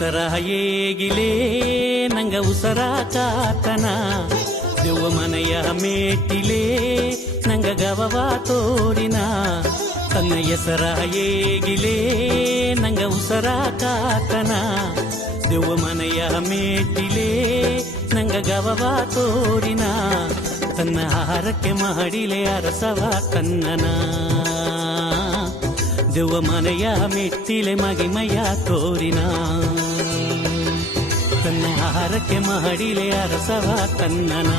ಹೆಸರ ಹೇಗಿಲೇ ನಂಗ ಉಸರ ಕಾತನ ದೆವ್ವ ಮನೆಯ ಮೇಟಿಲೇ ನಂಗ ಗವವ ತೋರಿನ ತನ್ನ ಹೆಸರ ಹೇಗಿಲೇ ನಂಗ ಉಸರ ಕಾತನ ದೆವ್ವ ಮನೆಯ ಮೇಟಿಲೇ ನಂಗ ಗವವ ತೋರಿನ ತನ್ನ ಆಹಾರಕ್ಕೆ ಮಾಡಿಲೆ ಅರಸವ ಕನ್ನನ ದೆವ್ವ ಮನೆಯ ಮೆಟ್ಟಿಲೆ ಮಗಿಮಯ ತೋರಿನ ತನ್ನ ಆಹಾರಕ್ಕೆ ಮಾಡಿಲೆ ಅರಸವ ಕನ್ನನ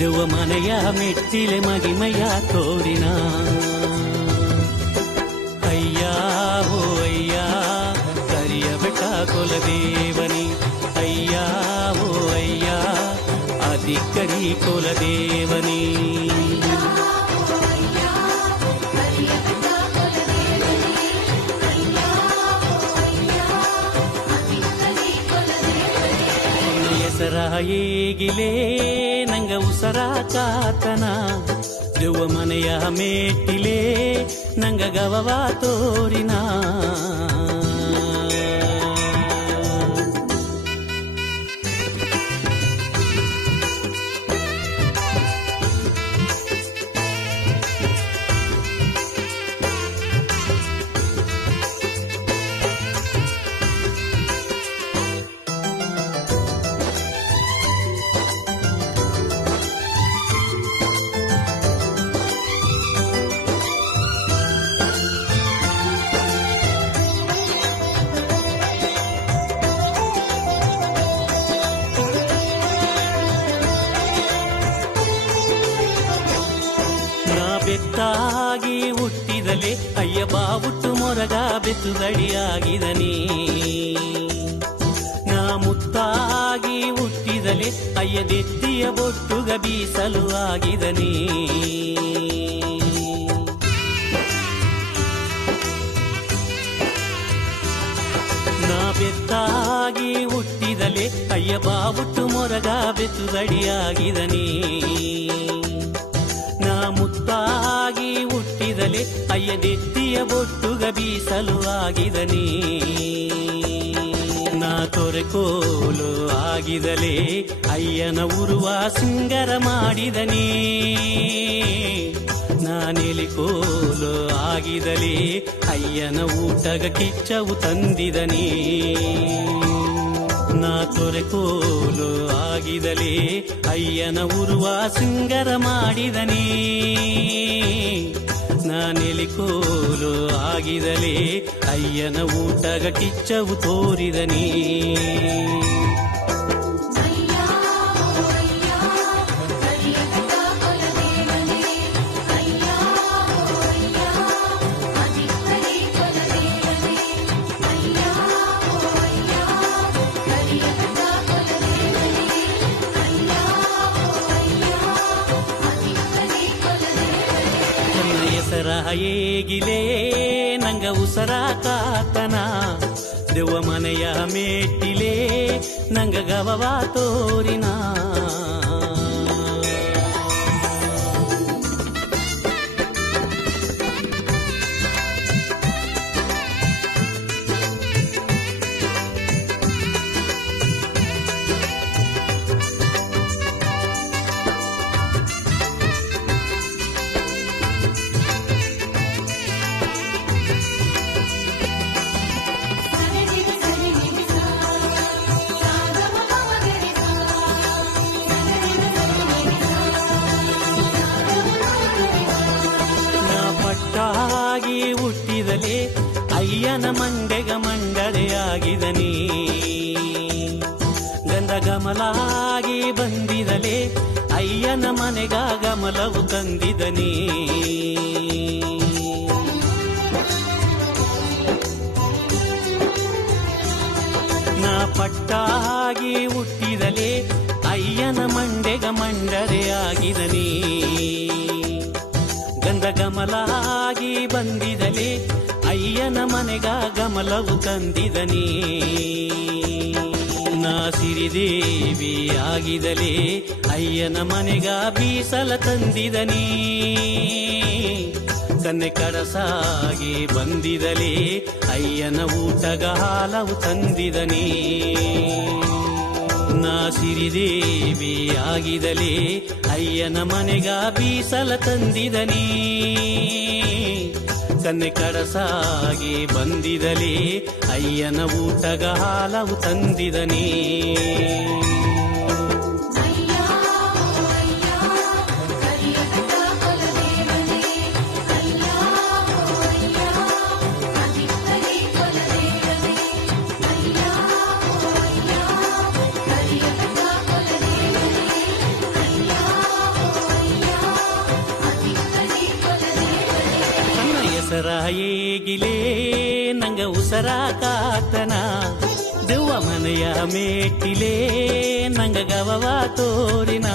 ದೆವ್ವ ಮನೆಯ ಮೆಟ್ಟಿಲೆ ಮಗಿಮಯ ತೋರಿನ ಅಯ್ಯ ಓ ಅಯ್ಯ ಕರಿಯ ಬೆಟ್ಟ ಕುಲದೇವನಿ ಅಯ್ಯ ಓ ಅಯ್ಯ ಅಧಿಕರಿ ಕುಲದೇವನಿ ಹೆಸರ ಹೇಗಿಲೇ ನಂಗ ಉಸರ ಕಾತನ ದೆವ್ವ ಮನೆಯ ಮೇಟಿಲೇ ನಂಗ ಗವವ ತೋರಿನ ಬೆತ್ತಾಗಿ ಹುಟ್ಟಿದಲೆ ಅಯ್ಯ ಬಾವುಟ್ಟು ಮೊರಗ ಬೆತ್ತುದಡಿಯಾಗಿದನಿ ನಾ ಮುತ್ತಾಗಿ ಹುಟ್ಟಿದಲೆ ಅಯ್ಯ ದೆತ್ತಿಯ ಬೊಟ್ಟುಗ ಬೀಸಲು ಆಗಿದನಿ ನಾ ಬೆತ್ತಾಗಿ ಹುಟ್ಟಿದಲೆ ಅಯ್ಯ ಬಾವುಟ್ಟು ಮೊರಗ ಬೆತ್ತುದಡಿಯಾಗಿದನಿ ಮುತ್ತಾಗಿ ಹುಟ್ಟಿದಲೆ ಅಯ್ಯ ದೆತ್ತಿಯ ಬೊಟ್ಟುಗ ಬೀಸಲು ಆಗಿದನಿ ನಾ ತೊರೆಕೋಲು ಆಗಿದಲೆ ಅಯ್ಯನ ಉರುವ ಸಿಂಗರ ಮಾಡಿದನಿ ನಾನೆಲಿಕೋಲು ಆಗಿದಲೆ ಅಯ್ಯನ ಊಟಗ ಕಿಚ್ಚವು ತಂದಿದನಿ ನಾ ತೊರೆಕೋಲು ಆಗಿದಲೆ ಅಯ್ಯನ ಉರುವ ಸಿಂಗರ ಮಾಡಿದನಿ ನಾನೆಲಿಕೋಲು ಆಗಿದಲೆ ಅಯ್ಯನ ಊಟಗ ಕಿಚ್ಚವು ತೋರಿದನಿ ಹೆಸರ ಹೇಗಿಲೇ ನಂಗ ಉಸರ ಕಾತನ ದೆವ್ವ ಮನೆಯ ಮೇಟಿಲೇ ನಂಗ ಗವವ ತೋರಿನ ಪಟ್ಟಾಗಿ ಹುಟ್ಟಿದಲೆ ಅಯ್ಯನ ಮಂಡೆಗ ಮಂಡರೆಯಾಗಿದನಿ ಗಂಧ ಗಮಲಾಗಿ ಬಂದಿದಲೆ ಅಯ್ಯನ ಮನೆಗ ಗಮಲವು ತಂದಿದನಿ ನಾ ಪಟ್ಟಾಗಿ ಹುಟ್ಟಿದಲೆ ಅಯ್ಯನ ಮಂಡೆಗ ಮಂಡರೆಯಾಗಿದನಿ ಗಂಧ ಗಮಲಾಗಿ ಬಂದಿದಲೆ ಅಯ್ಯನ ಮನೆಗ ಗಮಲವು ತಂದಿದನಿ ನಾ ಸಿರಿದೇವಿ ಆಗಿದಲೆ ಅಯ್ಯನ ಮನೆಗ ಬೀಸಲ ತಂದಿದನಿ ಕನ್ನೆ ಕಡಸಾಗಿ ಬಂದಿದಲೇ ಅಯ್ಯನ ಊಟಗ ಹಾಲವು ತಂದಿದನೇ ನಾ ಸಿರಿದೇವಿ ಆಗಿದಲೇ ಅಯ್ಯನ ಮನೆಗ ಬೀಸಲ ತಂದಿದನೇ ಕನ್ನೆ ಕಡಸಾಗಿ ಬಂದಿದಲೇ ಅಯ್ಯನ ಊಟಗ ಹಾಲವು ತಂದಿದನೇ ಏಗಿಲೇ ನಂಗ ಉಸರ ಕಾತನ ದೆವ್ವ ಮನೆಯ ಮೇಟಿಲೇ ನಂಗ ಗವವ ತೋರಿನ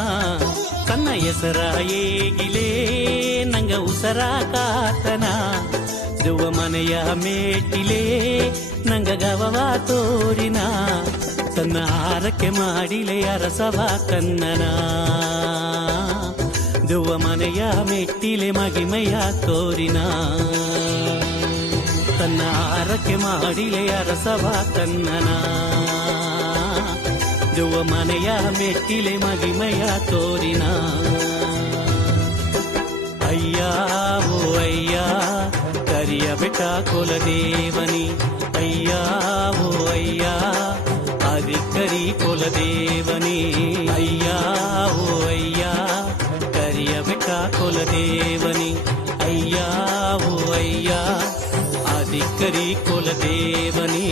ತನ್ನ ಹೆಸರ ಏಗಿಲೇ ನಂಗ ಉಸರ ಕಾತನ ದೆವ್ವ ಮನೆಯ ಮೇಟಿಲೇ ನಂಗ ಗವವ ತೋರಿನ ತನ್ನ ಆರಕ್ಕೆ ಮಾಡಿಲೆ ಅರಸವ ಕನ್ನನ ದೆವ್ವ ಮನೆಯ ಮೆಟ್ಟಿಲೆ ಮಗಿಮೆಯ ತೋರಿನ ತನ್ನ ಆರಕ್ಕೆ ಮಾಡಿಲೆ ಅರಸವ ಕನ್ನನ ದೆವ್ವ ಮನೆಯ ಮೆಟ್ಟಿಲೆ ಮಗಿಮೆಯ ತೋರಿನ ಅಯ್ಯ ಓ ಅಯ್ಯ ಕರಿಯ ಬೆಟ್ಟ ಕುಲದೇವನಿ ಅಯ್ಯ ಓ ಅಯ್ಯ ಆದಿಕರಿ ಕುಲದೇವನಿ ಅಯ್ಯ ಓ ಅಯ್ಯ ಕರಿಯ ಬೆಟ್ಟ ಕುಲದೇವನಿ ಅಯ್ಯ ಓ ಅಯ್ಯ ಆದಿಕರಿ ಕುಲದೇವನಿ